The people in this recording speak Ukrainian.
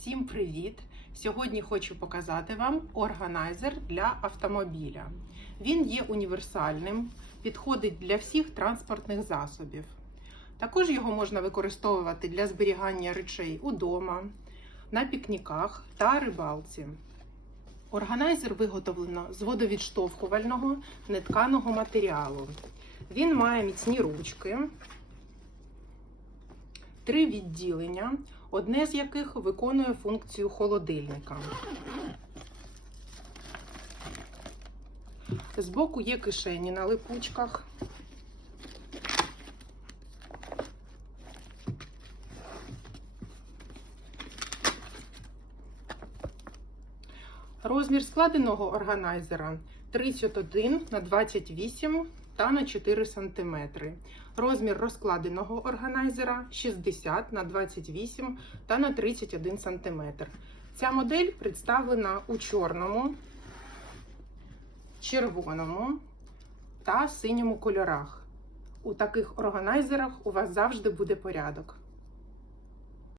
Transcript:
Всім привіт! Сьогодні хочу показати вам органайзер для автомобіля. Він є універсальним, підходить для всіх транспортних засобів. Також його можна використовувати для зберігання речей удома, на пікніках та рибалці. Органайзер виготовлено з водовідштовхувального нетканого матеріалу. Він має міцні ручки, три відділення, одне з яких виконує функцію холодильника. Збоку є кишені на липучках. Розмір складеного органайзера 31 на 28 та на 4 см. Розмір розкладеного органайзера 60 на 28 та на 31 см. Ця модель представлена у чорному, червоному та синьому кольорах. У таких органайзерах у вас завжди буде порядок.